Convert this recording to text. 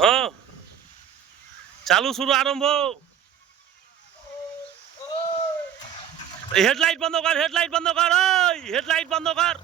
হ্যাঁ চালু শুরু আরম্ভ। হেডলাইট বন্ধ কর, হেডলাইট বন্ধ কর, ওই হেডলাইট বন্ধ কর।